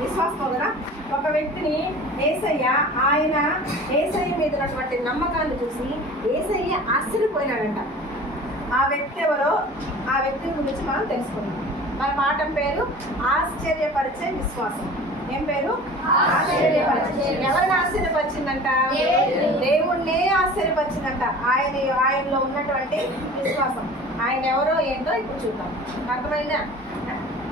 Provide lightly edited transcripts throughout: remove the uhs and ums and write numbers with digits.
విశ్వాసం కదా. ఒక వ్యక్తిని ఏసయ్య మీద ఉన్నటువంటి నమ్మకాన్ని చూసి ఏసయ్య ఆశ్చర్యపోయినాడంట. ఆ వ్యక్తి ఎవరో ఆ వ్యక్తి గురించి మనం తెలుసుకున్నాం. మన పాఠం పేరు ఆశ్చర్యపరిచే విశ్వాసం. ఏం పేరు? ఆశ్చర్యపరిచే. ఎవరిని ఆశ్చర్యపరిచిందంట? దేవుణ్ణే ఆశ్చర్యపరిచిందంట. ఆయనలో ఉన్నటువంటి విశ్వాసం. ఆయన ఎవరో ఏంటో ఇప్పుడు చూద్దాం. అర్థమైందా?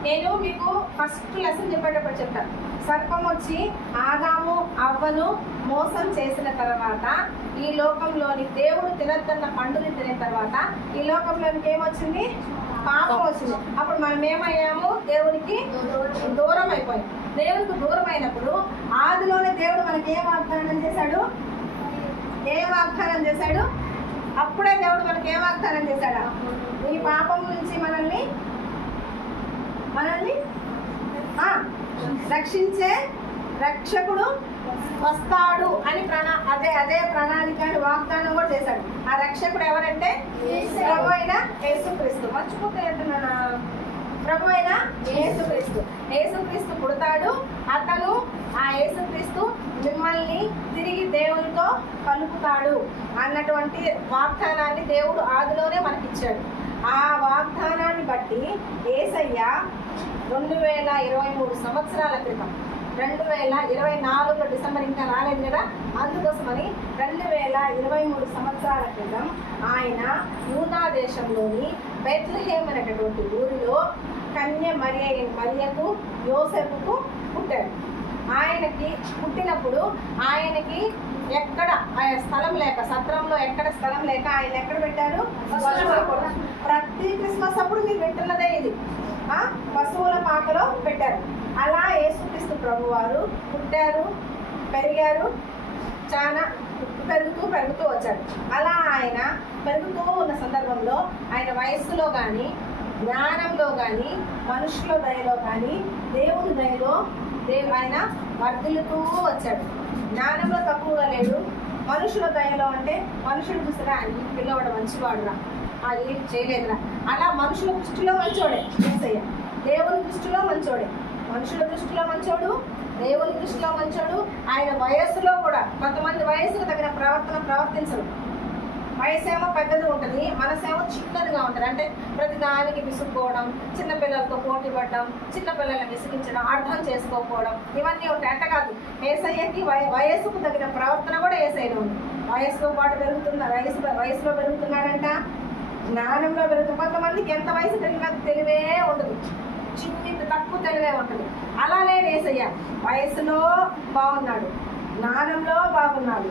నేను మీకు ఫస్ట్ లెసన్ చెప్పేటప్పుడు చెప్తాను. సర్పం వచ్చి ఆదాము అవ్వను మోసం చేసిన తర్వాత ఈ లోకంలోని దేవుడు తినద్దన్న పండుని తిన తర్వాత ఈ లోకంలోనికి ఏమొచ్చింది? పాపం వచ్చింది. అప్పుడు మనం ఏమయ్యాము? దేవునికి దూరం అయిపోయాం. దేవునికి దూరం అయినప్పుడు ఆదిలోనే దేవుడు మనకి ఏం వాగ్దానం చేశాడు? అప్పుడే దేవుడు మనకి ఏం వాగ్దానం చేశాడు? ఈ పాపం నుంచి మనల్ని రక్షించే రక్షకుడు వస్తాడు అని అదే ప్రణాళిక వాగ్దానం కూడా చేశాడు. ఆ రక్షకుడు ఎవరంటే ప్రభు అయిన యేసుక్రీస్తు. మర్చిపోతే అంటున్నానా? ప్రభు అయిన యేసుక్రీస్తు పుడతాడు. అతను ఆ యేసుక్రీస్తు మిమ్మల్ని తిరిగి దేవునితో కలుపుతాడు అన్నటువంటి వాగ్దానాన్ని దేవుడు ఆదిలోనే మనకిచ్చాడు. ఆ వాగ్దానాన్ని బట్టి యేసయ్య 2023 సంవత్సరాల క్రితం 2024 డిసెంబర్ ఇంకా రాలేదు కదా, అందుకోసమని 2023 సంవత్సరాల క్రితం ఆయన యూదా దేశంలోని బెత్లెహేమ్ అనేటటువంటి ఊరిలో కన్య మరియకు యోసేపుకు పుట్టాడు. ఆయనకి పుట్టినప్పుడు ఆయనకి ఎక్కడ స్థలం లేక, సత్రంలో ఎక్కడ స్థలం లేక ఆయన ఎక్కడ పెట్టారు? ప్రతి క్రిస్మస్ అప్పుడు మీరు వింటున్నదే ఇది, పశువుల పాకలో పెట్టారు. అలా యేసుక్రీస్తు ప్రభు వారు పుట్టారు, పెరిగారు, చాలా పెరుగుతూ వచ్చాడు. అలా ఆయన పెరుగుతూ ఉన్న సందర్భంలో ఆయన వయస్సులో కానీ, జ్ఞానంలో కానీ, మనుషుల దయలో కానీ, దేవుని దయలో ఆయన వర్ధిల్లుతూ వచ్చాడు. జ్ఞానంలో తక్కువగా లేడు. మనుషుల దయలో అంటే మనుషులు చూసినా ఈ పిల్లవాడు మంచివాడురా, అది చేయలేదురా, అలా మనుషుల దృష్టిలో మంచోడే యేసయ్య. దేవుని దృష్టిలో మంచోడే, మనుషుల దృష్టిలో మంచోడు, దేవుని దృష్టిలో మంచోడు. ఆయన వయస్సులో కూడా కొంతమంది వయసుకు తగిన ప్రవర్తించరు. వయసేమో పెద్దది ఉంటుంది, మనసేమో చిన్నదిగా ఉంటుంది. అంటే ప్రతి దానికి విసుక్కోవడం, చిన్నపిల్లలతో పోటీ పడడం, చిన్నపిల్లల్ని విసిగించడం, అర్థం చేసుకోకపోవడం, ఇవన్నీ ఉంటాయి. అంట కాదు, యేసయ్యకి వయస్సుకు తగిన ప్రవర్తన కూడా యేసయ్యలో ఉంది. వయసుతో పాటు వయసులో పెరుగుతున్నాడంట, జ్ఞానంలో పెరుగుతుంది. కొంతమందికి ఎంత వయసు పెరిగినా తెలివే ఉండదు, చిన్న తక్కువ తెలివే ఉంటుంది. అలా లేడు యేసయ్య. వయసులో బాగున్నాడు, జ్ఞానంలో బాగున్నాడు,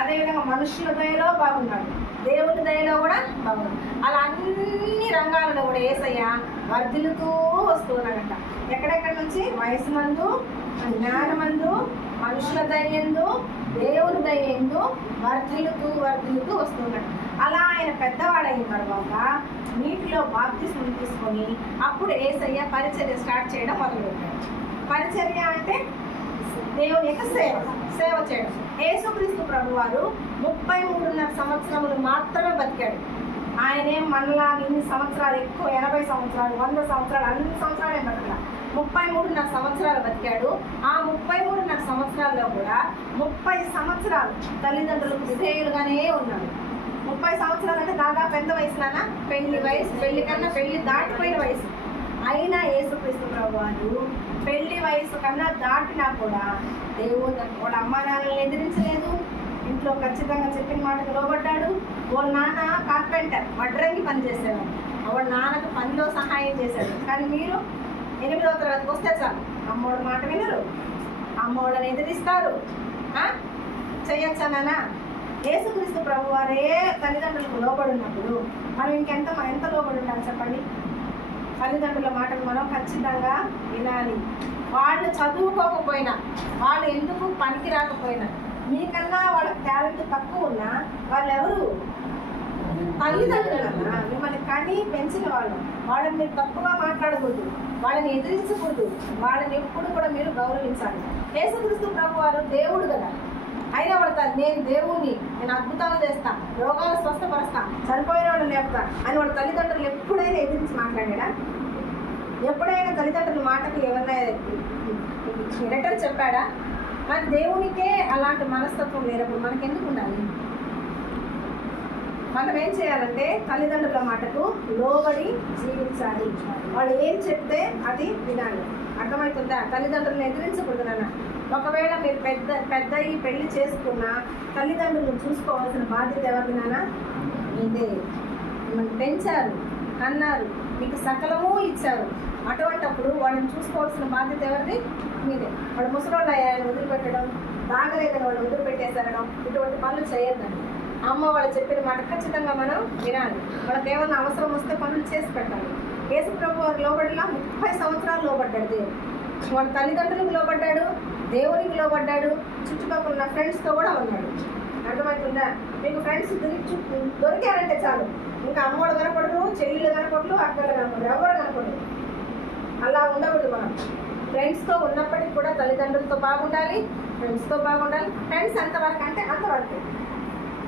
అదేవిధంగా మనుషుల దయలో బాగున్నాడు, దేవుని దయలో కూడా బాగున్నాడు. అలా అన్ని రంగాలలో కూడా యేసయ్య వర్ధిల్లుతూ వస్తున్నాడంట. ఎక్కడెక్కడి నుంచి? వయసు మందు, జ్ఞానమందు, మనుషుల దయందు, దేవుని దయందు వర్ధిల్లుతూ వస్తున్నాడు. అలా ఆయన పెద్దవాడైన తర్వాత నీటిలో బాప్తిస్మం తీసుకొని అప్పుడు యేసయ్య పరిచర్య స్టార్ట్ చేయడం మొదలుపెట్టాడు. పరిచర్య అంటే దేవుని యొక్క సేవ చేయడం. యేసుక్రీస్తు ప్రభు వారు 33.5 సంవత్సరములు మాత్రమే బతికాడు. ఆయనేం మనలా ఇన్ని సంవత్సరాలు ఎక్కువ, 80 సంవత్సరాలు, 100 సంవత్సరాలు, అన్ని సంవత్సరాలే బతకల. 33.5 సంవత్సరాలు బతికాడు. ఆ 33.5 సంవత్సరాల్లో కూడా 30 సంవత్సరాలు తల్లిదండ్రులకు విధేయులుగానే ఉన్నాడు. 30 సంవత్సరాలు అంటే దాదాపు ఎంత వయసునా? పెళ్లి కన్నా పెళ్లి దాటిపోయిన వయసు. అయినా యేసుక్రీస్తు ప్రభు వారు పెళ్లి వయసు కన్నా దాటినా కూడా దేవుడు వాళ్ళ అమ్మా నాన్నలను ఎదిరించలేదు. ఇంట్లో ఖచ్చితంగా చెప్పిన మాటకు లోబడ్డాడు. వాళ్ళ నాన్న కార్పెంటర్, వడ్రంగి పని చేసేవాడు. వాళ్ళ నాన్నకు పనిలో సహాయం చేశాడు. కానీ మీరు 8వ తరగతికి వస్తే చాలు అమ్మోడు మాట వినరు, అమ్మోళ్ళని ఎదిరిస్తారు. చెయ్యొచ్చా నాన్న? యేసుక్రీస్తు ప్రభు వారే తల్లిదండ్రులకు లోబడి ఉన్నప్పుడు మనం ఎంత లోబడి ఉంటాం చెప్పండి? తల్లిదండ్రుల మాటలు మనం ఖచ్చితంగా వినాలి. వాళ్ళు చదువుకోకపోయినా, వాళ్ళు ఎందుకు పనికి రాకపోయినా, మీకన్నా వాళ్ళకి టాలెంట్ తక్కువ ఉన్నా వాళ్ళు ఎవరు? తల్లిదండ్రులన్నా. మిమ్మల్ని కని పెంచిన వాళ్ళని మీరు తప్పుగా మాట్లాడకూడదు, వాళ్ళని ఎదిరించకూడదు, వాళ్ళని ఎప్పుడు కూడా మీరు గౌరవించాలి. యేసుక్రీస్తు ప్రభు వారు దేవుడు కదా, అయినా పడతారు నేను దేవుణ్ణి, నేను అద్భుతాలు చేస్తా, రోగాలు స్వస్థపరుస్తా, చనిపోయిన వాళ్ళు లేపుతా అని వాళ్ళ తల్లిదండ్రులు ఎప్పుడైనా ఎదిరించి మాట్లాడా? ఎప్పుడైనా తల్లిదండ్రుల మాటకు ఏమన్నా రిటర్న్ చెప్పాడా? మరి దేవునికే అలాంటి మనస్తత్వం లేనప్పుడు మనకెందుకు ఉండాలి? మనం ఏం చేయాలంటే తల్లిదండ్రుల మాటకు లోబడి జీవించాలి. వాళ్ళు ఏం చెప్తే అది వినాలి. అర్థమవుతుందా? తల్లిదండ్రులను ఎదిరించకూడదు నాన్న. ఒకవేళ మీరు పెద్ద ఈ పెళ్లి చేసుకున్న తల్లిదండ్రులను చూసుకోవాల్సిన బాధ్యత ఎవరిది నాన్న? మీదే. మిమ్మల్ని పెంచారు, అన్నారు, మీకు సకలము ఇచ్చారు. అటువంటప్పుడు వాళ్ళని చూసుకోవాల్సిన బాధ్యత ఎవరిది? మీదే. వాళ్ళు ముసలోళ్ళు అయ్యారని వదిలిపెట్టడం, బాగలేదని వాళ్ళు వదిలిపెట్టేసరడం, ఇటువంటి పనులు చేయొద్దండి. అమ్మ వాళ్ళు చెప్పిన మాట ఖచ్చితంగా మనం వినాలి. వాళ్ళకి ఏమన్నా అవసరం వస్తే పనులు చేసి పెట్టాలి. యేసు ప్రభు వారు లోబడిలా 30 సంవత్సరాలు లోబడ్డాడు దేవుడు. వాళ్ళ తల్లిదండ్రులకు లోబడ్డాడు, దేవునికి లోబడ్డాడు, చుట్టుపక్కల ఉన్న ఫ్రెండ్స్తో కూడా ఉన్నాడు. అర్థమవుతుందా? మీకు ఫ్రెండ్స్ దొరికారంటే చాలు, ఇంకా అమ్మోళ్ళు కనపడరు, చెల్లెళ్ళు కనపడరు, అక్కలు కనపడరు, ఎవరు కనపడరు. అలా ఉండకూడదు. మనం ఫ్రెండ్స్తో ఉన్నప్పటికీ కూడా తల్లిదండ్రులతో బాగుండాలి, ఫ్రెండ్స్తో బాగుండాలి. ఫ్రెండ్స్ ఎంతవరకు అంటే అంతవరకే,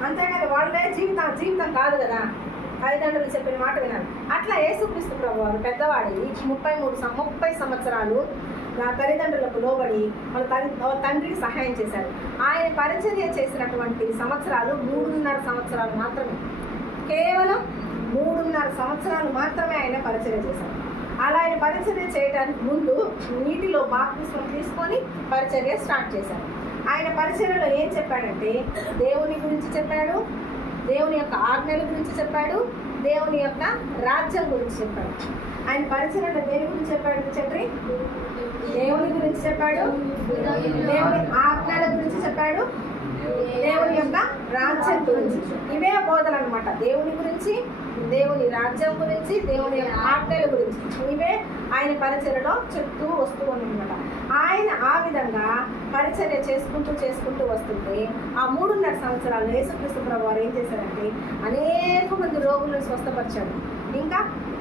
అంతేగాని వాళ్ళే జీవితం కాదు కదా. తల్లిదండ్రులు చెప్పిన మాట వినాలి. అట్లా యేసుక్రీస్తు ప్రభు వారు పెద్దవాడి 30 సంవత్సరాలు నా తల్లిదండ్రులకు లోబడి వాళ్ళ తండ్రికి సహాయం చేశారు. ఆయన పరిచర్య చేసినటువంటి సంవత్సరాలు 3.5 సంవత్సరాలు మాత్రమే. కేవలం 3.5 సంవత్సరాలు మాత్రమే ఆయన పరిచర్య చేశారు. అలా ఆయన పరిచర్య చేయడానికి ముందు నీటిలో బాప్తిస్మం తీసుకొని పరిచర్య స్టార్ట్ చేశారు. ఆయన పరిచర్యలో ఏం చెప్పాడంటే దేవుని గురించి చెప్పాడు, దేవుని యొక్క ఆజ్ఞల గురించి చెప్పాడు, దేవుని యొక్క రాజ్యం గురించి చెప్పాడు. ఆయన పరిచర్యలో దేని గురించి చెప్పాడు చెప్పండి? దేవుని గురించి చెప్పాడు, దేవుని ఆజ్ఞల గురించి చెప్పాడు, దేవుని యొక్క రాజ్యం గురించి. ఇవే బోధలు అనమాట. దేవుని గురించి, దేవుని రాజ్యం గురించి, దేవుని యొక్క ఆజ్ఞల గురించి, ఇవే ఆయన పరిచర్యలో చెప్తూ వస్తూ ఉన్నమాట. ఆయన ఆ విధంగా పరిచర్య చేసుకుంటూ వస్తుంటే ఆ 3.5 సంవత్సరాలు యేసుక్రీస్తు ప్రభు వారు ఏం చేశారంటే అనేక మంది రోగులను స్వస్థపరిచాడు. ఇంకా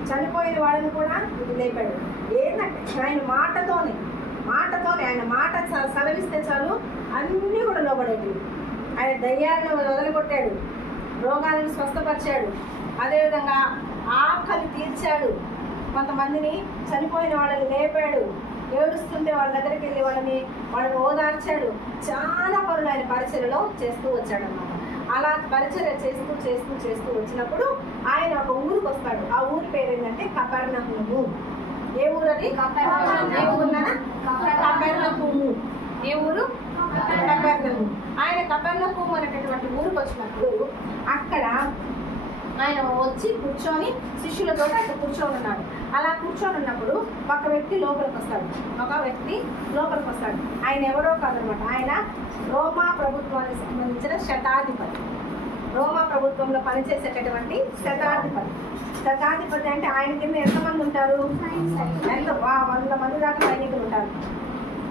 చనిపోయిన వాళ్ళని కూడా లేపాడు. ఏంటంటే ఆయన మాటతోనే ఆయన మాట సెలవిస్తే చాలు అన్నీ కూడా లోబడేటివి. ఆయన దయ్యాలను వదలగొట్టాడు, రోగాలను స్వస్థపరిచాడు, అదేవిధంగా ఆకలి తీర్చాడు, కొంతమందిని చనిపోయిన వాళ్ళని లేపాడు, ఏడుస్తుంటే వాళ్ళ దగ్గరికి వెళ్ళి వాళ్ళని ఓదార్చాడు. చాలా పనులు ఆయన పరిచర్యలో చేస్తూ వచ్చాడు అన్నమాట. అలా పరిచర్య చేస్తూ వచ్చినప్పుడు ఆయన ఒక ఊరికి వస్తాడు. ఆ ఊరి పేరు ఏంటంటే కపెర్నహూము. ఏ ఊరు అది? ఏ ఊరునా? కపెర్నహూము. ఏ ఊరు? కపెర్నహూము. ఆయన కపెర్నహూము అనేటటువంటి ఊరికి వచ్చినప్పుడు అక్కడ ఆయన వచ్చి కూర్చొని శిష్యులతో అక్కడ కూర్చొని ఉన్నాడు. అలా కూర్చొని ఉన్నప్పుడు ఒక వ్యక్తి లోపలికి వస్తాడు. ఆయన ఎవరో కాదనమాట. ఆయన రోమా ప్రభుత్వానికి సంబంధించిన శతాధిపతి. రోమా ప్రభుత్వంలో పనిచేసేటటువంటి శతాధిపతి అంటే ఆయన కింద ఎంతమంది ఉంటారు? 100 మంది దాకా సైనికులు ఉంటారు.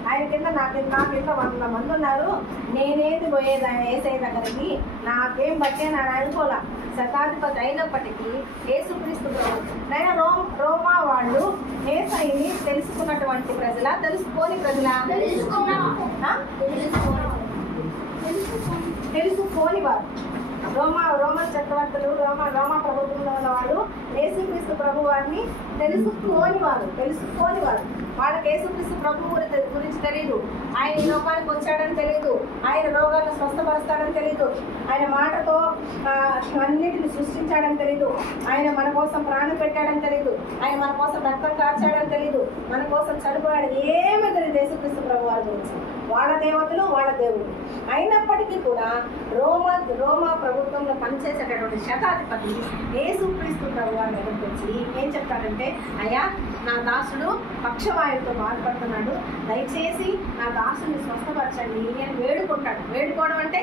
ఆయన కింద నా కింద 100 మంది ఉన్నారు. నేనేది పోయేది ఏసై దగ్గరికి, నాకేం బట్టే నేను అనుకోలే. శతాధిపతి అయినప్పటికీ యేసుక్రీస్తు ఆయన రోమా వాళ్ళు ఏసైని తెలుసుకున్నటువంటి ప్రజల, తెలుసుకోని ప్రజల, తెలుసుకోని వారు. రోమన్ చక్రవర్తులు, రోమా ప్రభుత్వంలో ఉన్న వాళ్ళు యేసుక్రీస్తు ప్రభు వారిని తెలుసుకోని వారు. వాళ్ళకి యేసుక్రీస్తు ప్రభు గురించి తెలియదు. ఆయన ఈ లోకానికి వచ్చాడని తెలియదు, ఆయన రోగాలను స్వస్థపరుస్తాడని తెలియదు, ఆయన మాటతో అన్నిటిని సృష్టించాడని తెలియదు, ఆయన మన కోసం ప్రాణం పెట్టాడని తెలియదు, ఆయన మన కోసం రక్తం కార్చాడని తెలియదు, మన కోసం చనిపోయాడు, ఏమీ తెలియదు యేసుక్రీస్తు ప్రభు వారి గురించి. వాళ్ళ దేవతలు, వాళ్ళ దేవుడు. అయినప్పటికీ కూడా రోమా ప్రభుత్వంలో పనిచేసేటటువంటి శతాధిపతి యేసుక్రీస్తు ప్రభు వారి దగ్గరికి వచ్చి ఏం చెప్తాడంటే, అయ్యా నా దాసుడు పక్షవాయువుతో బాధపడుతున్నాడు, దయచేసి నా దాసుని స్వస్థపరచండి అని వేడుకోవడం అంటే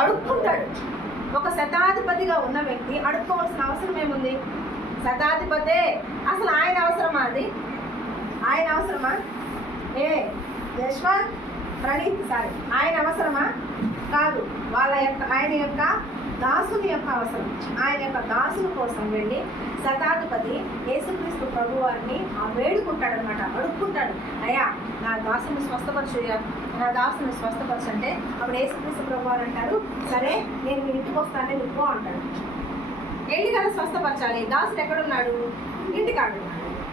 అడుక్కుంటాడు. ఒక శతాధిపతిగా ఉన్న వ్యక్తి అడుక్కోవాల్సిన అవసరం ఏముంది? శతాధిపతే. అసలు ఆయన అవసరమా? ఆయన అవసరమా? యశ్వంత్ ప్రణీత్ ఆయన అవసరమా? కాదు. ఆయన యొక్క దాసుని యొక్క అవసరం. ఆయన యొక్క దాసుని కోసం వెళ్ళి శతాధిపతి యేసుక్రీస్తు ప్రభు వారిని వేడుకుంటాడనమాట, అడుక్కుంటాడు. అయ్యా నా దాసుని స్వస్థపరచు అంటే అప్పుడు యేసుక్రీస్తు ప్రభు వారు అంటారు, సరే నేను మీ ఇంటికి వస్తానే నువ్వు అంటాడు. వెళ్ళి కదా స్వస్థపరచాలి. దాసుడు ఎక్కడున్నాడు? ఇంటికాడు.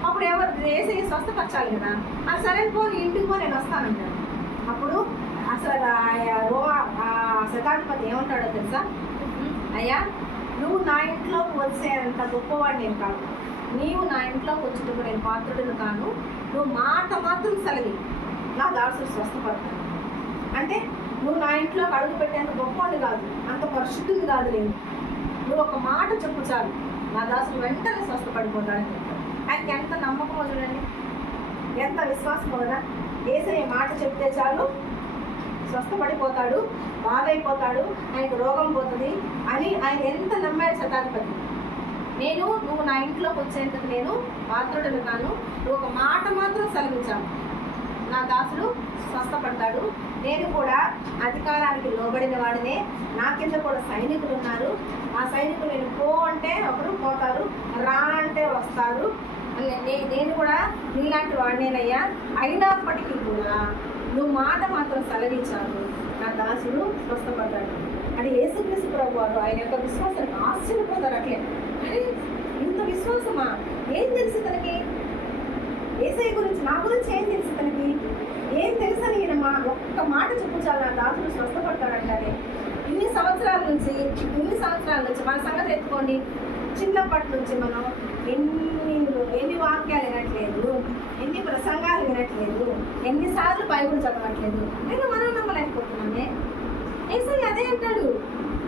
అప్పుడు ఎవరు వేసి స్వస్థపరచాలి కదా. అది సరే పోనీ ఇంటికి పో నేను వస్తానంటాడు. అప్పుడు అసలు శతాధిపతి ఏమంటాడో తెలుసా? అయ్యా, నువ్వు నా ఇంట్లోకి వచ్చేంత గొప్పవాడు నేను కాదు, నీవు నా ఇంట్లోకి వచ్చేటప్పుడు నేను పాత్రుడిని కాను, నువ్వు మాట మాత్రం సెలవి నా దాసుడు స్వస్థపడతాను. అంటే నువ్వు నా ఇంట్లోకి అడుగు పెట్టేంత గొప్పవాడిని కాదు, అంత పరిశుద్ధుని కాదు నేను, నువ్వు ఒక మాట చెప్పు చాలు నా దాసుడు వెంటనే స్వస్థపడిపోతాడని చెప్తాడు. ఆయనకి ఎంత నమ్మకమో చూడండి, ఎంత విశ్వాసమో కదా. యేసయ్య మాట చెప్తే చాలు స్వస్థపడిపోతాడు, బాగైపోతాడు, ఆయనకు రోగం పోతుంది అని ఆయన ఎంత నమ్మాడు శతాధిపతి. నువ్వు నా ఇంట్లోకి వచ్చేందుకు నేను పాత్రుడను కాను, నువ్వు ఒక మాట మాత్రం సెలవించాను, నా దాసుడు స్వస్థపడతాడు. నేను కూడా అధికారానికి లోబడిన వాడినే, నా కింద కూడా సైనికులు ఉన్నారు, ఆ సైనికులు నేను పో అంటే ఒకరు పోతారు, రా అంటే వస్తారు, నేను కూడా నీలాంటి వాడినేనయ్యా. అయినప్పటికీ కూడా నువ్వు మాట మాత్రం సెలవించాను, నా దాసుడు స్వస్థపడ్డాడు. అది యేసుక్రీస్తు ప్రభు వారు ఆయన యొక్క విశ్వాసానికి ఆశ్చర్యపోతారు. అట్లే అరే ఇంత విశ్వాసమా, ఏం తెలుసు తనకి యేసయ్య గురించి, నా గురించి ఏం తెలుసు తనకి, ఏం తెలుసని ఈయన ఒక్క మాట చెప్పు చాలు నా దాసుడు స్వస్థపడతాడంటారే. ఇన్ని సంవత్సరాల నుంచి మన సంగతి ఎత్తుకోండి, చిన్నప్పటి నుంచి మనం ఎన్ని వాక్యాలు వినట్లేదు, ఎన్ని ప్రసంగాలు వినట్లేదు, ఎన్నిసార్లు బైబిల్ చదవట్లేదు, నేను మనం నమ్మలేకపోతున్నామే. యేసయ్య అదే అంటాడు.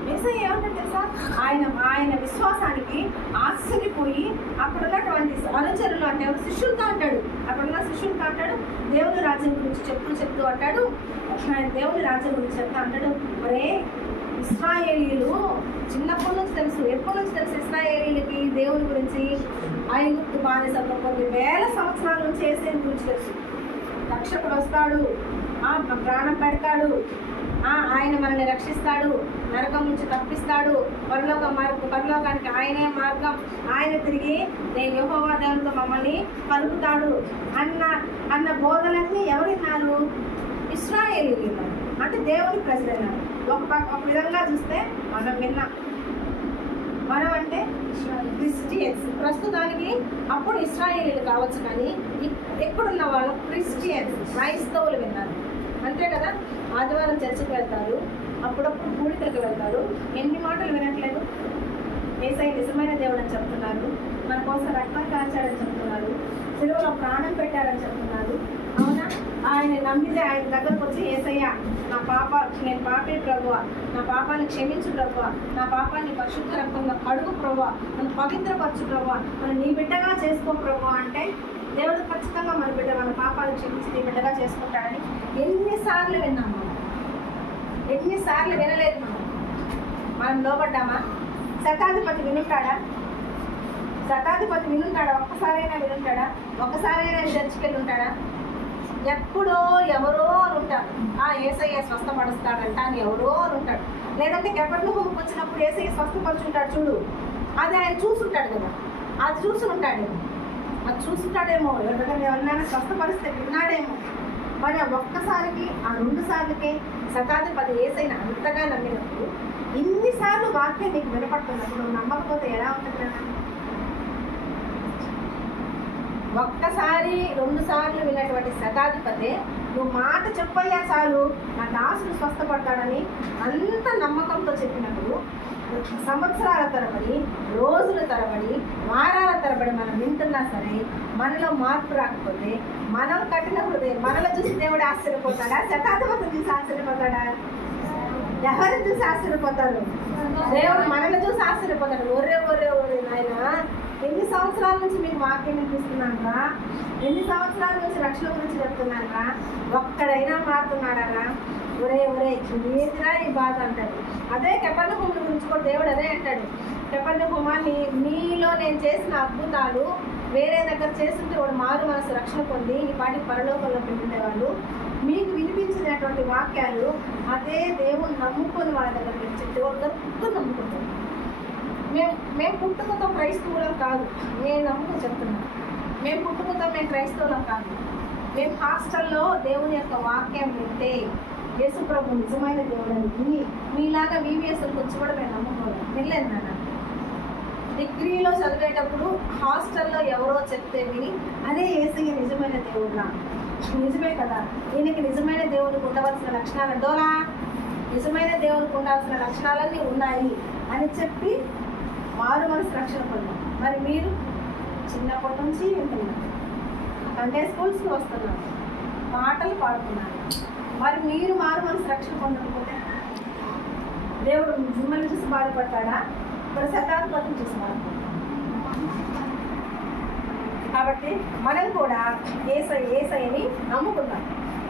యేసయ్య ఏమంటాడు తెలుసా? ఆయన విశ్వాసానికి ఆశ్చర్యపోయి అక్కడున్నటువంటి అనుచరులు అంటే ఎవరు శిష్యులతో అంటాడు, అక్కడున్న శిష్యులతో అంటాడు, దేవుని రాజ్యం గురించి చెప్తూ అంటాడు, దేవుని రాజ్యం గురించి చెప్తా అంటాడు, మరే ఇశ్రాయేలీయులు చిన్నప్పటి నుంచి తెలుసు, ఎప్పటి నుంచి తెలుసు ఇశ్రాయేలీలకి దేవుని గురించి, ఐగుప్తు బానిసత్వం కొన్ని వేల సంవత్సరాల నుంచి యేసయ్య గురించి తెలుసు. రక్షకుడు వస్తాడు, ప్రాణం పెడతాడు, ఆయన మనల్ని రక్షిస్తాడు, నరకం నుంచి తప్పిస్తాడు, పరలోకానికి ఆయనే మార్గం, ఆయన తిరిగి నేను యెహోవా దేవునితో మమ్మల్ని కలుపుతాడు అన్న బోధలన్నీ ఎవరు విన్నారు? ఇశ్రాయేలీయులు విన్నారు, అంటే దేవుని ప్రజలు విన్నారు. ఒక విధంగా చూస్తే మనం విన్నాం, మనం అంటే క్రిస్టియన్స్. ప్రస్తుతానికి అప్పుడు ఇశ్రాయేలీయులు కావచ్చు, కానీ ఎక్కడున్న వాళ్ళు క్రిస్టియన్స్, క్రైస్తవులు విన్నారు. అంతే కదా, ఆదివారం చర్చికి వెళ్తారు, అప్పుడప్పుడు కూడికలకు వెళ్తారు, ఎన్ని మాటలు వినట్లేదు. యేసయ్య నిజమైన దేవుడు అని చెప్తున్నారు, మన కోసం రక్తం కాల్చాడని చెప్తున్నారు, సిలువలో ప్రాణం పెట్టారని చెప్తున్నారు. అవునా? ఆయన నమ్మితే ఆయన దగ్గరకు వచ్చి యేసయ్య నేను పాపే ప్రభువా, నా పాపాన్ని క్షమించు ప్రభువా, నా పాపాన్ని పరిశుద్ధ రక్తంలో కడుగు ప్రభువా, నన్ను పవిత్రపరచు ప్రభువా, మనం నీ బిడ్డగా చేసుకో ప్రభువా అంటే దేవుడు ఖచ్చితంగా మన పాపాలు క్షమించి నీ బిడ్డగా చేసుకుంటాడని ఎన్నిసార్లు విన్నాము, ఎన్నిసార్లు వినలేదు. మనం లోబడ్డామా? శతాధిపతి వినుంటాడా? ఒక్కసారైనా వినుంటాడా? ఒక్కసారైనా చర్చికి వెళ్ళి ఉంటాడా? ఎప్పుడో ఎవరో అని ఉంటాడు, యేసయ్య స్వస్థపరుస్తాడంట అని ఎవరో అని ఉంటాడు. లేదంటే కెఫర్నహూముకు వచ్చినప్పుడు యేసయ్య స్వస్థపరుచుంటాడు చూడు, అది ఆయన చూసుంటాడు కదా, అది చూసుంటాడేమో, ఎవరినైనా స్వస్థపరిస్తే విన్నాడేమో. మరి ఒక్కసారికి ఆ 2 సార్లకే శతాధిపతి యేసయ్యని అంతగా నమ్మినప్పుడు, ఇన్నిసార్లు వాక్యం నీకు వినపడుతున్నప్పుడు నమ్మకపోతే ఎలా ఉంటుంది కదా? ఒక్కసారి 2 సార్లు విన్నటువంటి శతాధిపతి నువ్వు మాట చెప్పయ్యా చాలు నా దాసుడు స్వస్థపడతాడని అంత నమ్మకంతో చెప్పినప్పుడు, సంవత్సరాల తరబడి, రోజుల తరబడి, వారాల తరబడి మనం వింటున్నా సరే మనలో మార్పు రాకపోతే, మనం కఠిన హృదయం, మనలో చూసి దేవుడు ఆశ్చర్యపోతాడా? శతాధిపతిని చూసి ఆశ్చర్యపోతాడా? ఎవరిని చూసి ఆశ్చర్యపోతాడు? దేవుడు మనల్ని చూసి ఆశ్చర్యపోతాడు. ఒరే నాయన, ఎన్ని సంవత్సరాల నుంచి మీకు వాక్యం వినిపిస్తున్నారా, ఎన్ని సంవత్సరాల నుంచి రక్షణ గురించి చెప్తున్నారా, ఒక్కడైనా మారుతున్నాడా? ఒరే ఏదిరా ఈ బాధ అంటాడు. అదే కెఫర్నహూము గురించి కూడా దేవుడు అదే అంటాడు, కెఫర్నహూమా నీలో నేను చేసిన అద్భుతాలు వేరే దగ్గర చేస్తుంటే వాడు మారు మనసు రక్షణ పొంది ఈ పాటికి పరలోకంలో పెట్టుకునేవాళ్ళు, మీకు వినిపించినటువంటి వాక్యాలు అదే దేవుడు నమ్ముకొని వాళ్ళ దగ్గర చెప్తే వాళ్ళ దగ్గర పుట్టుకు నమ్ముకుంటాం. మేము పుట్టుకతో క్రైస్తవులం కాదు, నేను నమ్ముకుని చెప్తున్నాను, మేము క్రైస్తవులం కాదు. మేము హాస్టల్లో దేవుని యొక్క వాక్యం వింటే యేసు ప్రభు నిజమైన దేవుడు అని మీలాగా VVSలకు వచ్చి కూడా మేము నమ్ముకోవాలి. వెళ్ళలేదు నాన్న, డిగ్రీలో చదివేటప్పుడు హాస్టల్లో ఎవరో చెప్తే విని అదే యేసయ్య నిజమైన దేవుడా, నిజమే కదా, ఈయనకి నిజమైన దేవుడికి ఉండవలసిన లక్షణాలు డోలా నిజమైన దేవుడికి ఉండాల్సిన లక్షణాలన్నీ ఉన్నాయి అని చెప్పి మారు మనసు రక్షణ పొందాం. మరి మీరు చిన్నప్పటి నుంచి వింటున్నారు, సండే స్కూల్స్కి వస్తున్నారు, పాటలు పాడుతున్నారు. మరి మీరు మారు మనసు రక్షణ పొందకపోతే దేవుడు మిమ్మల్ని చూసి బాధపడతాడా? ఇప్పుడు శతాధిపతిని చూసి బాధపడతాడు. కాబట్టి మనం కూడా యేసయ్యని నమ్ముకుందాం,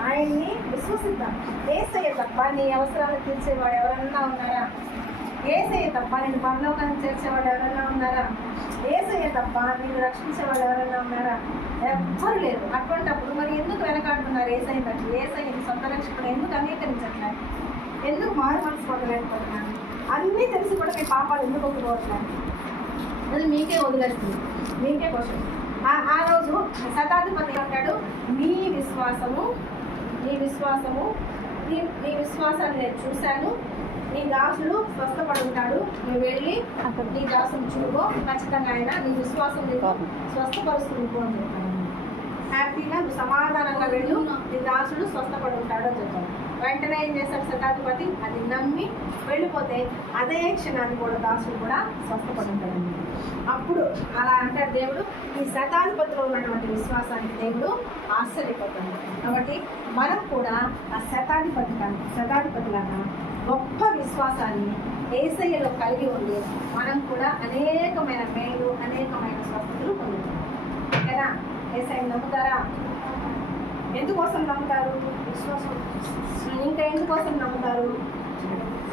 ఆయన్ని విశ్వసిద్దాం. యేసయ్య తప్ప నీ అవసరాలు తీర్చేవాడు ఎవరన్నా ఉన్నారా? యేసయ్య తప్ప నేను పరలోకానికి చేర్చేవాడు ఎవరన్నా ఉన్నారా? యేసయ్య తప్ప నేను రక్షించేవాడు ఎవరన్నా ఉన్నారా? ఎవ్వరు లేరు. అటువంటిప్పుడు మరి ఎందుకు వెనకాడుతున్నారు? యేసయ్య బట్టి యేసయ్యని సొంత రక్షకుడు ఎందుకు అంగీకరించట్లేదు? ఎందుకు మారు మనసు పొందలేకపోతున్నాను? అన్నీ తెలిసి కూడా మీ పాపాలు ఎందుకు ఒప్పుకోవట్లేదు? అది మీకే వదిలేస్తుంది, మీకే క్వశ్చన్. ఆ రోజు శతాధిపతి అంటాడు, నీ విశ్వాసాన్ని నేను చూశాను, నీ దాసుడు స్వస్థపడి ఉంటాడు, నువ్వు వెళ్ళి నీ దాసుని చూడో, ఖచ్చితంగా ఆయన నీ విశ్వాసం నీకు స్వస్థపరుస్తుంది అని చెప్పాను. హ్యాపీగా నువ్వు సమాధానంగా వెళ్ళు, నీ దాసుడు స్వస్థపడి ఉంటాడు అని చెప్పాను. వెంటనే ఏం చేశాడు శతాధిపతి? అది నమ్మి వెళ్ళిపోతే అదే క్షణాన్ని కూడా దాసుడు కూడా స్వస్థపడి ఉంటాడండి. అప్పుడు అలా అంటాడు దేవుడు, ఈ శతాధిపతిలో ఉన్నటువంటి విశ్వాసానికి దేవుడు ఆశ్చర్యపోతాడు. కాబట్టి మనం కూడా ఆ శతాధిపతిలాగా గొప్ప విశ్వాసాన్ని యేసయ్యలో కలిగి ఉండి మనం కూడా అనేకమైన మేలు, అనేకమైన స్వస్థతలు పొందుతాం కదా. యేసయ్యని నమ్ముతారా? ఎందుకోసం నమ్ముతారు? విశ్వాసం. ఇంకా ఎందుకోసం నమ్ముతారు?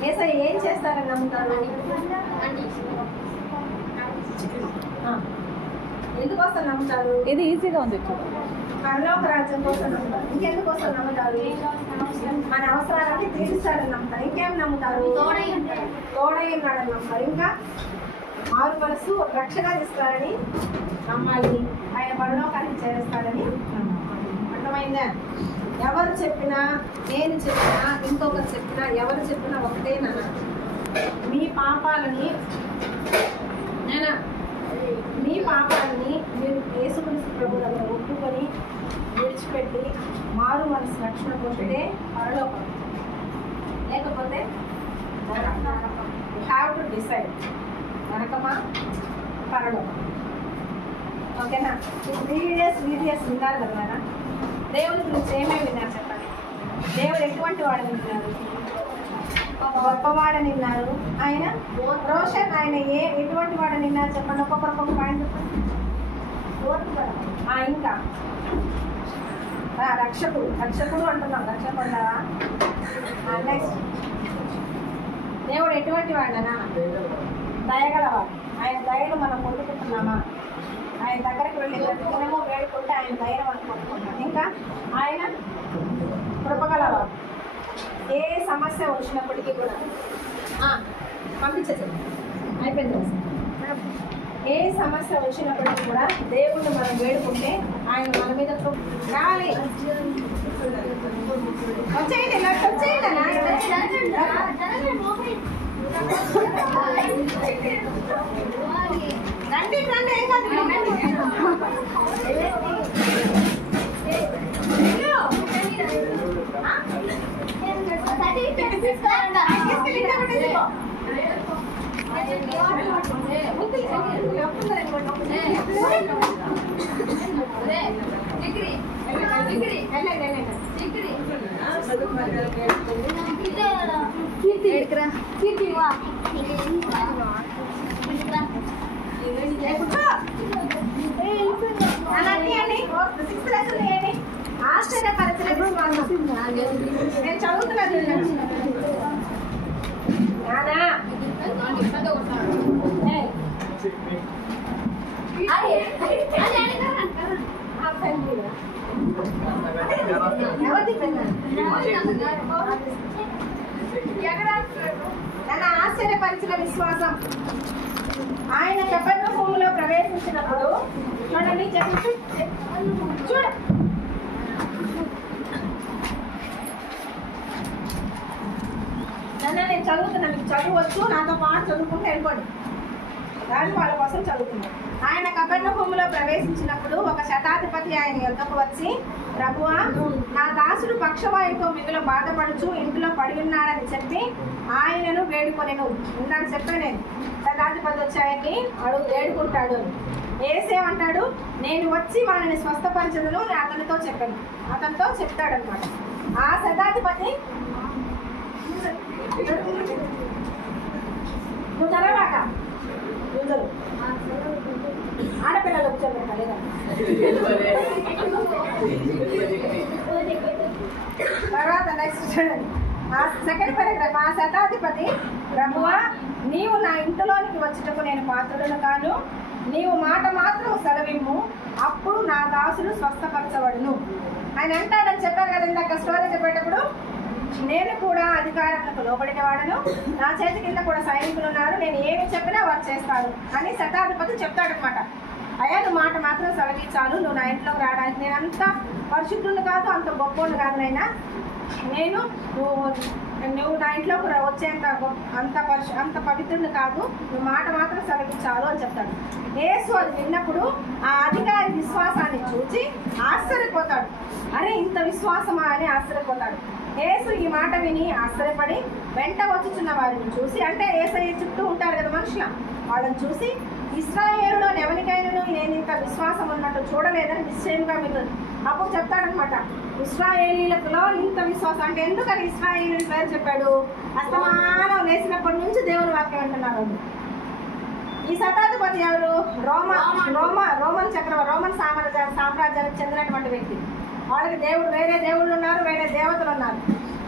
యేసయ్య ఏం చేస్తారని నమ్ముతారు? ఎందుకోసం నమ్ముతారు? ఇది ఈజీగా ఉంది. పరలోక రాజ్యం కోసం నమ్ముతారు. ఇంకెందుకోసం నమ్ముతారు? మన అవసరాలన్నీ తీరుస్తారని నమ్ముతారు. ఇంకేం నమ్ముతారు? తోడైనాడని నమ్ముతారు. ఇంకా మారు మనసు రక్షణ ఇస్తారని నమ్మాలి, ఆయన పరలోకానికి చేస్తాడని నమ్మాలి. అర్థమైందా? ఎవరు చెప్పినా, నేను చెప్పినా, ఇంకొకరు చెప్పినా, ఎవరు చెప్పినా ఒకటేనా, మీ పాపాలని మీరు యేసుక్రీస్తు ప్రభు దగ్గర ఒప్పుకొని విడిచిపెట్టి మారు మనసు రక్షణ పొందితే పరలోకం, లేకపోతే హ్యావ్ టు డిసైడ్ నరకమా పరలోకం. ఓకేనా? 3 days వీడియోస్ విన్నారు కదా. దేవుడి గురించి ఏమేమి విన్నారు చెప్పండి. దేవుడు ఎటువంటి వాడని విన్నారు? గొప్పవాడని విన్నారు. ఆయన రోషన్, ఆయన ఎటువంటి వాడని విన్నారు చెప్పండి. ఒక్కొక్క పాయింట్ చెప్పండి. ఇంకా రక్షకుడు అంటున్నాం, రక్షకుడా. నెక్స్ట్, దేవుడు ఎటువంటి వాడనా? దయగలవాడు. ఆయన దయను మనం పొందుకుంటున్నామా? ఆయన దగ్గరికి వెళ్ళి ప్రతిదినము వేడుకుంటే ఆయన దయను మనం పొందుకుంటాం. ఇంకా ఆయన కృపగలవాడు. ఏ సమస్య వచ్చినప్పటికీ కూడా పంపించండి, అయిపోయింది. ఏ సమస్య వచ్చినప్పటికీ కూడా దేవుణ్ణి మనం వేడుకుంటే ఆయన మన మీద రావాలి. వచ్చేయండి, రండి రండి, ఏం కాదు. ఆశ్చర్యపరచలేదు. నేను చదువుతున్నాను. నన్ను ఆశ్చర్యపరిచిన విశ్వాసం. ఆయన కపెర్నహూములో ప్రవేశించినప్పుడు చూడండి, చూడ నేను చదువుతున్నాను. మీకు చదువచ్చు, నాతో పాటు చదువుకుంటే వెళ్ళిపోండి. దాన్ని వాళ్ళ కోసం చదువుతున్నాం. ఆయన కపెర్నహూములో ప్రవేశించినప్పుడు ఒక శతాధిపతి ఆయన యొద్దకు వచ్చి, ప్రభువా, నా దాసుడు పక్షవాయువుతో మిగులు బాధపడుచు ఇంట్లో పడి ఉన్నాడని చెప్పి ఆయనను వేడుకొనెను. ఇందాక చెప్పాను నేను, శతాధిపతి వచ్చి ఆయన్ని వేడుకుంటాడు. ఏసేమంటాడు, నేను వచ్చి వాడిని స్వస్థపరచదును అతనితో చెప్పాను, అతనితో చెప్తాడనమాట. ఆ శతాధిపతి నువ్వు చదవక ఆడపిల్లలు కూర్చోబెట్టాలి. తర్వాత నెక్స్ట్ చూడండి, ఆ సెకండ్ పారాగ్రాఫ్. ఆ శతాధిపతి, ప్రభువా, నీవు నా ఇంటిలోనికి వచ్చుటకు నేను పాత్రుడను కాను, నీవు మాట మాత్రం సెలవిమ్ము, అప్పుడు నా దాసుడు స్వస్థపరచబడును. ఆయన అంటాడని చెప్పారు కదా ఇందాక స్టోరీ చెప్పేటప్పుడు, నేను కూడా అధికారాలకు లోబడిన వాడను, నా చేతి కింద కూడా సైనికులు ఉన్నారు, నేను ఏమి చెప్పినా వారు చేస్తారు అని శతాధిపతి చెప్తాడనమాట. అయ్యా, నువ్వు మాట మాత్రం సెలవించాలు, నువ్వు నా ఇంట్లోకి రావడానికి. నేను అంత పరిశుద్ధులు కాదు, అంత గొప్పలు కాదు నైనా, నేను నువ్వు నా ఇంట్లోకి వచ్చేంత అంత పవిత్రుడు కాదు, నువ్వు మాట మాత్రం సెలవించాలు అని చెప్తాడు. యేసు అది విన్నప్పుడు ఆ అధికారి విశ్వాసాన్ని చూసి ఆశ్చర్యపోతాడు. అరే, ఇంత విశ్వాసమా అని ఆశ్చర్యపోతాడు. యేసు ఈ మాట విని ఆశ్చర్యపడి వెంట వచ్చుచున్న వారిని చూసి, అంటే యేసయ్య చుట్టూ ఉంటారు కదా మనుషుల, వాళ్ళని చూసి, ఇశ్రాయేలులో ఎవరికైనా నేను ఇంత విశ్వాసం ఉన్నట్టు చూడలేదని నిశ్చయంగా మీకు అప్పుడు చెప్తాడనమాట. ఇశ్రాయేలీలలో ఇంత విశ్వాసం అంటే ఎందుకని ఇశ్రాయేలు పేరు చెప్పాడు? అస్తమానం లేచినప్పటి నుంచి దేవుని వాక్యం అంటున్నారు. ఈ శతాధిపతి ఎవరు? రోమన్ సామ్రాజ్యానికి చెందినటువంటి వ్యక్తి. వాళ్ళకి వేరే దేవుళ్ళు ఉన్నారు, వేరే దేవతలు ఉన్నారు.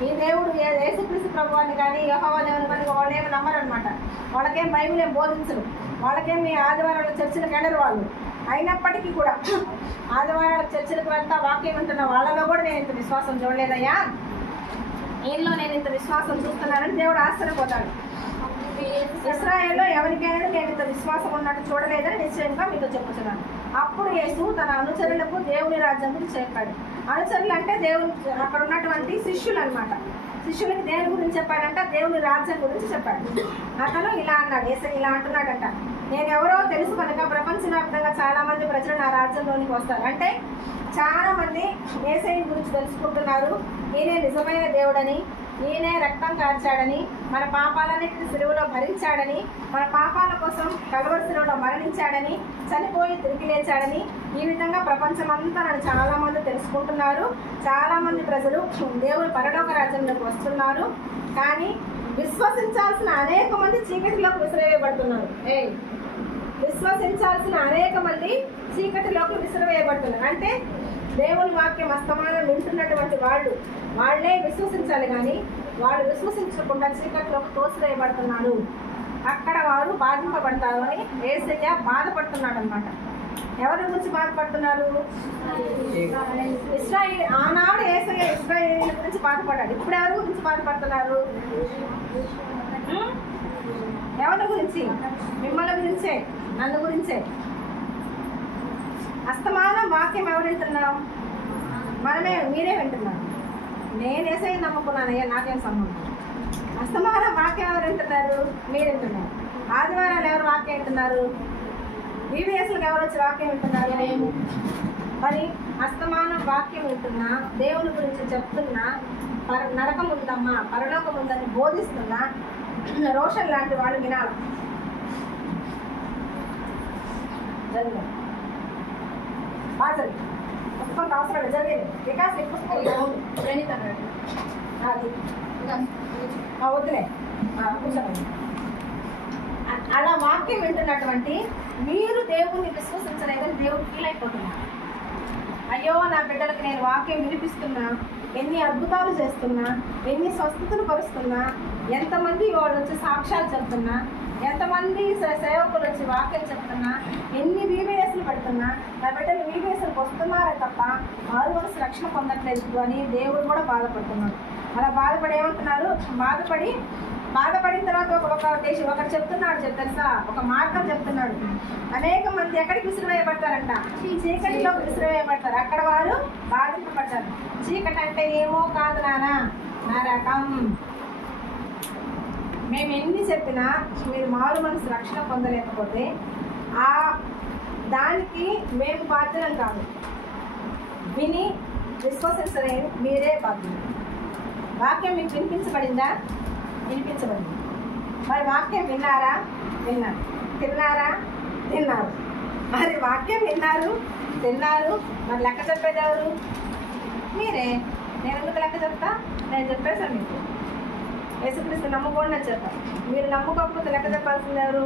ఈ దేవుడు యేసుక్రీస్తు ప్రభువాన్ని కానీ యెహోవా దేవుని కానీ వాళ్ళేమి నమ్మరు అనమాట. వాళ్ళకేం బైబిల్ ఏం బోధించరు, వాళ్ళకేం మీ ఆదివారాల చర్చలకు వెళ్ళరు వాళ్ళు. అయినప్పటికీ కూడా ఆదివారాల చర్చలకు వెళ్తా వాక్యం ఉంటున్న వాళ్ళలో కూడా నేను ఇంత విశ్వాసం చూడలేదయ్యా, ఈయనలో నేను ఇంత విశ్వాసం చూస్తున్నానని దేవుడు ఆశ్చర్యపోతాడు. ఇశ్రాయేల్లో ఎవరికైనా నేను ఇంత విశ్వాసం ఉన్నట్టు చూడలేదని నిశ్చయంగా మీతో చెప్పుతున్నాను. అప్పుడు యేసు తన అనుచరులకు దేవుని రాజ్యం గురించి చెప్పాడు. అనుచరులు అంటే దేవుని అక్కడ ఉన్నటువంటి శిష్యులు అనమాట. శిష్యులకి దేని గురించి చెప్పాడంట? దేవుని రాజ్యం గురించి చెప్పాడు. అతను ఇలా అన్నాడు, యేసయ్య ఇలా అంటున్నాడంట, నేను ఎవరో తెలుసు కనుక ప్రపంచవ్యాప్తంగా చాలా మంది ప్రజలు నా రాజ్యంలోనికి వస్తారు. అంటే చాలా మంది యేసయ్య గురించి తెలుసుకుంటున్నారు. ఈయనే నిజమైన దేవుడని, ఈయనే రక్తం కార్చాడని, మన పాపాలన్నింటినీ సిలువలో భరించాడని, మన పాపాల కోసం కల్వరి సిలువలో మరణించాడని, చనిపోయి తిరిగి లేచాడని, ఈ విధంగా ప్రపంచమంతా నన్ను చాలా మంది తెలుసుకుంటున్నారు. చాలా మంది ప్రజలు దేవుని పరలోక రాజ్యంలోకి వస్తున్నారు. కానీ విశ్వసించాల్సిన అనేక మంది చీకటిలోకి విసిరేయబడుతున్నారు. విశ్వసించాల్సిన అనేక మంది చీకటిలోకి విసిరివేయబడుతున్నారు. అంటే దేవుని వాక్యం అస్తమానం వింటున్నటువంటి వాళ్ళే విశ్వసించాలి, కానీ వాళ్ళు విశ్వసించకుండా చీకటిలోకి తోసివేయబడుతున్నారు. అక్కడ వారు బాధింపబడతారు అని యేసయ్య బాధపడుతున్నాడు అనమాట. ఎవరి గురించి బాధపడుతున్నారు? ఇశ్రాయేల్. ఆనాడు యేసయ్య ఇశ్రాయేలీల గురించి బాధపడ్డాడు. ఇప్పుడు ఎవరి గురించి బాధపడుతున్నారు? ఎవరి గురించి? మిమ్మల్ని గురించే, నన్ను గురించే. అస్తమానం వాక్యం ఎవరు వింటున్నాం? మీరే వింటున్నారు. నేను యేసయ్యని నమ్ముకున్నాను, అయ్యా నాకేం సంబంధం? అస్తమానం వాక్యం ఎవరు వింటున్నారు? మీరు వింటున్నారు. ఆదివారాలు ఎవరు వాక్యం వింటున్నారు? బీబీఎస్లకు ఎవరు వచ్చి వాక్యం వింటున్నారు? మరి అస్తమానం వాక్యం వింటున్నా, దేవుని గురించి చెప్తున్నా, నరకం ఉందమ్మా, పరలోకం ఉందని బోధిస్తున్నా రోషన్ లాంటి వాళ్ళు వినాలి. జరిగింది బాగా పుస్తకం అవసరం జరిగేది. వికాస్ పుస్తకం అది వద్దులే కూర్చోండి. అలా వాక్యం వింటున్నటువంటి మీరు దేవుణ్ణి విశ్వసించలేదని దేవుడు ఫీల్ అయిపోతున్నారు. అయ్యో, నా బిడ్డలకు నేను వాక్యం వినిపిస్తున్నా, ఎన్ని అద్భుతాలు చేస్తున్నా, ఎన్ని స్వస్థతలు పరుస్తున్నా, ఎంతమంది వాళ్ళు వచ్చి సాక్ష్యాలు చెప్తున్నా, ఎంతమంది సేవకులు వచ్చి వాక్యం చెప్తున్నా, ఎన్ని వీబీఎస్లు పెడుతున్నా, నా బిడ్డలు వీబీఎస్లకు వస్తున్నారే తప్ప వారు వలసి రక్షణ పొందట్లేదు అని దేవుడు కూడా బాధపడుతున్నాడు. అలా బాధపడి ఏమంటున్నారు? బాధపడిన తర్వాత ఒకటి చెప్తున్నాడు, తెలుసా? ఒక మార్గం చెప్తున్నాడు. అనేక మంది ఎక్కడికి విసిరివేయబడతారంట? చీకటిలోకి విసిరివేయబడతారు. అక్కడ వారు బాధింపబడతారు. చీకటి అంటే ఏమో కాదు నానా, నరకం. మేము ఎన్ని చెప్పినా మీరు మారు మనసు రక్షణ పొందలేకపోతే ఆ దానికి మేము బాధ్యులం కాదు. విని విశ్వసించలేని మీరే బాధ్యులు. వాక్యం మీకు వినిపించబడిందా? వినిపించబడింది. మరి వాక్యం విన్నారా? విన్నారు. తిన్నారా? తిన్నారు. మరి వాక్యం విన్నారు, తిన్నారు, మరి లెక్క చెప్పేది ఎవరు? మీరే. నేను ఎందుకు లెక్క చెప్తా? నేను చెప్పేసాను మీకు. యేసుక్రీస్తు నమ్ముకోండి అని చెప్పాను. మీరు నమ్ముకోకపోతే లెక్క చెప్పాల్సింది ఎవరు?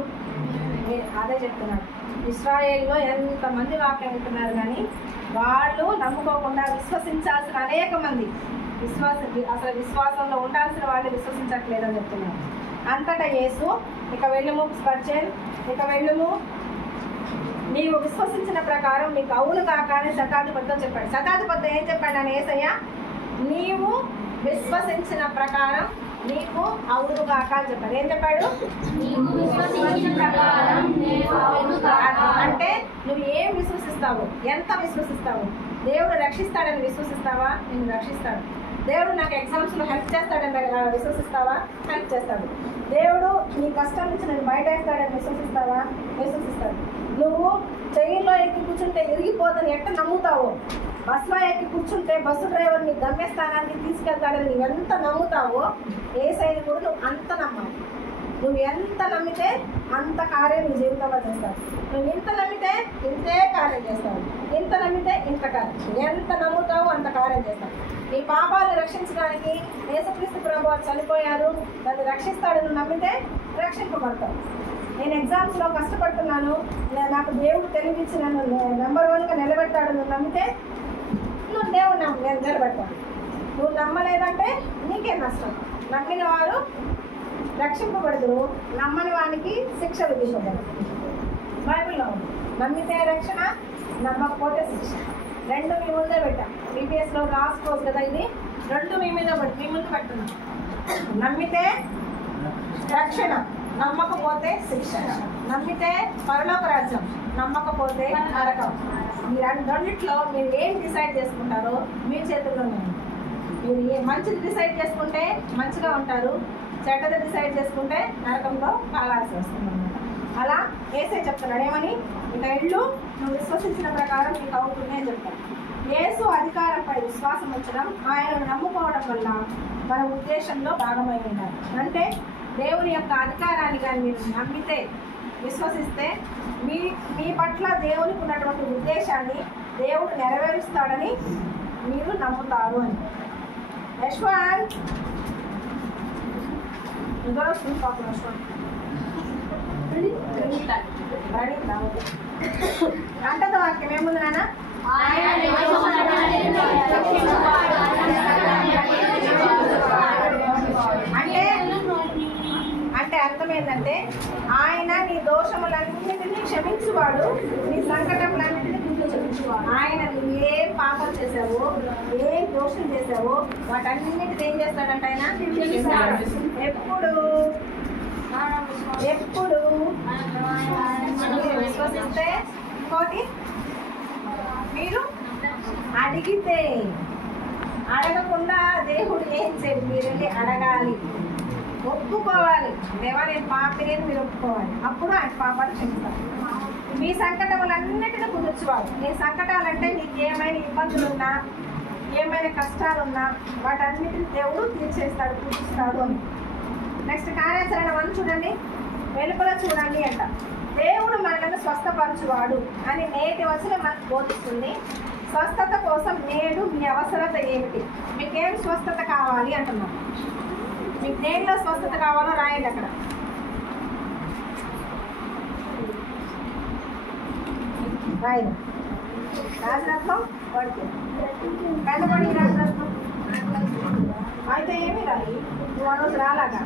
అదే చెప్తున్నాను. ఇశ్రాయేల్లో ఎంతమంది వాక్యం వింటున్నారు, కానీ వాళ్ళు నమ్ముకోకుండా విశ్వసించాల్సిన అనేక మంది అసలు విశ్వాసంలో ఉండాల్సిన వాళ్ళు విశ్వసించట్లేదని చెప్తున్నారు. అంతటా యేసు, ఇక వెళ్ళుము స్పర్జన్, ఇక వెళ్ళుము, నీవు విశ్వసించిన ప్రకారం నీకు అవును కాక అని శతాధిపతితో చెప్పాడు. శతాధిపతితో ఏం చెప్పాడు అని యేసయ్య? నీవు విశ్వసించిన ప్రకారం నీకు అవును కాక అని చెప్పాడు. ఏం చెప్పాడు? అంటే నువ్వు ఏం విశ్వసిస్తావు, ఎంత విశ్వసిస్తావు? దేవుడు రక్షిస్తాడని విశ్వసిస్తావా? నేను రక్షిస్తాడు. దేవుడు నాకు ఎగ్జామ్స్లో హెల్ప్ చేస్తాడని విశ్వసిస్తావా? హెల్ప్ చేస్తాడు. దేవుడు నీ కష్టం నుంచి నేను బయట వేస్తాడని విశ్వసిస్తావా? విశ్వసిస్తాడు. నువ్వు చైర్లో ఎక్కి కూర్చుంటే ఇరిగిపోదని ఎట్ట నమ్ముతావు? బస్సులో ఎక్కి కూర్చుంటే బస్సు డ్రైవర్ని గమ్యస్థానానికి తీసుకెళ్తాడని నువ్వు ఎంత నమ్ముతావో యేసయ్యని కూడా నువ్వు అంత నమ్మాలి. నువ్వు ఎంత నమ్మితే అంత కార్యం నీ జీవితంలో చేస్తావు. నువ్వు ఇంత నమ్మితే ఇంతే కార్యం చేస్తావు, ఇంత నమ్మితే ఇంత కార్యం. ఎంత నమ్ముతావు అంత కార్యం చేస్తావు. నీ పాపాలను రక్షించడానికి యేసుక్రీస్తు ప్రభువు చనిపోయారు, దాన్ని రక్షిస్తాడని నమ్మితే రక్షింపబడతావు. నేను ఎగ్జామ్స్లో కష్టపడుతున్నాను, నాకు దేవుడు తెలివిచ్చి నన్ను నెంబర్ 1గా నిలబెట్టాడని నమ్మితే నువ్వు దేవుడు నిలబెడతావు. నువ్వు నమ్మలేదంటే నీకే నష్టం. నమ్మిన వారు రక్షింపబడదురు, నమ్మని వానికి శిక్ష విధించబడదు. బైబిల్లో ఉంది. నమ్మితే రక్షణ, నమ్మకపోతే శిక్ష. రెండు మీ ముందే పెట్టాం. బీపీఎస్లో రాసుకోవచ్చు కదా, ఇది రెండు మీ ముందు పెట్టున్నాం. నమ్మితే రక్షణ, నమ్మకపోతే శిక్ష. నమ్మితే పరలోక రాజ్యం, నమ్మకపోతే నరకం. ఈ రెండిట్లో మీరు ఏం డిసైడ్ చేసుకుంటారో మీ చేతుల్లోనే ఉంది. మీరు మంచిది డిసైడ్ చేసుకుంటే మంచిగా ఉంటారు, చెడ్డది డిసైడ్ చేసుకుంటే నరకంలో కాలాల్సి వస్తుంది అన్నమాట. అలా యేసయ్య చెప్తున్నాడు ఏమని? ఇక ఇళ్ళు నువ్వు విశ్వసించిన ప్రకారం నీకు అవుతుంది అని చెప్తాడు. యేసు అధికారంపై విశ్వాసం ఉంచడం, ఆయనను నమ్ముకోవడం వల్ల మన ఉద్దేశంలో భాగమై ఉండాలి. అంటే దేవుని యొక్క అధికారాన్ని కానీ మీరు నమ్మితే, విశ్వసిస్తే మీ పట్ల దేవునికి ఉన్నటువంటి ఉద్దేశాన్ని దేవుడు నెరవేరుస్తాడని మీరు నమ్ముతారు అని. యశ్వంత్ అంటతో వాక్యం ఏముంది నాన్న? అంటే అర్థం ఏంటంటే ఆయన నీ దోషములన్నింటినీ క్షమించువాడు, నీ సంకటములన్నింటినీ గుర్తించువాడు. ఆయన నువ్వు ఏ పాపం చేసావో, ఏ దోషం చేసావో వాటన్నింటినీ ఏం చేస్తాడంట? ఆయన ఎప్పుడు మీరు విశ్వసిస్తే, ఇంకోటి మీరు అడిగితే, అడగకుండా దేవుడు ఏం చేయడు. మీరు వెళ్ళి అడగాలి, ఒప్పుకోవాలి. దేవా నేను పాపిని మీరు ఒప్పుకోవాలి. అప్పుడు ఆయన పాపాలు క్షమిస్తారు. మీ సంకటములన్నిటిని కుదుర్చువాడు. నీ సంకటాలంటే నీకు ఏమైనా ఇబ్బందులున్నా, ఏమైనా కష్టాలున్నా వాటన్నిటిని దేవుడు తీర్చేస్తాడు, కుదురుస్తాడు అని. నెక్స్ట్ కార్యాచరణ 1 చూడండి. వెలుపల చూడండి అంట. దేవుడు మనలను స్వస్థపరచువాడు అని నేటి వచనం మనకు బోధిస్తుంది. స్వస్థత కోసం నేడు మీ అవసరత ఏమిటి? మీకేం స్వస్థత కావాలి అంటున్నాను. మీకు దేనిలో స్వస్థత కావాలో రాయండి అక్కడ. రాయదు రాజరత్నం పడుతుంది పెద్దపడి రాజరత్నం అయితే ఏమి రాయి? నువ్వు ఆ రోజు రాలాగా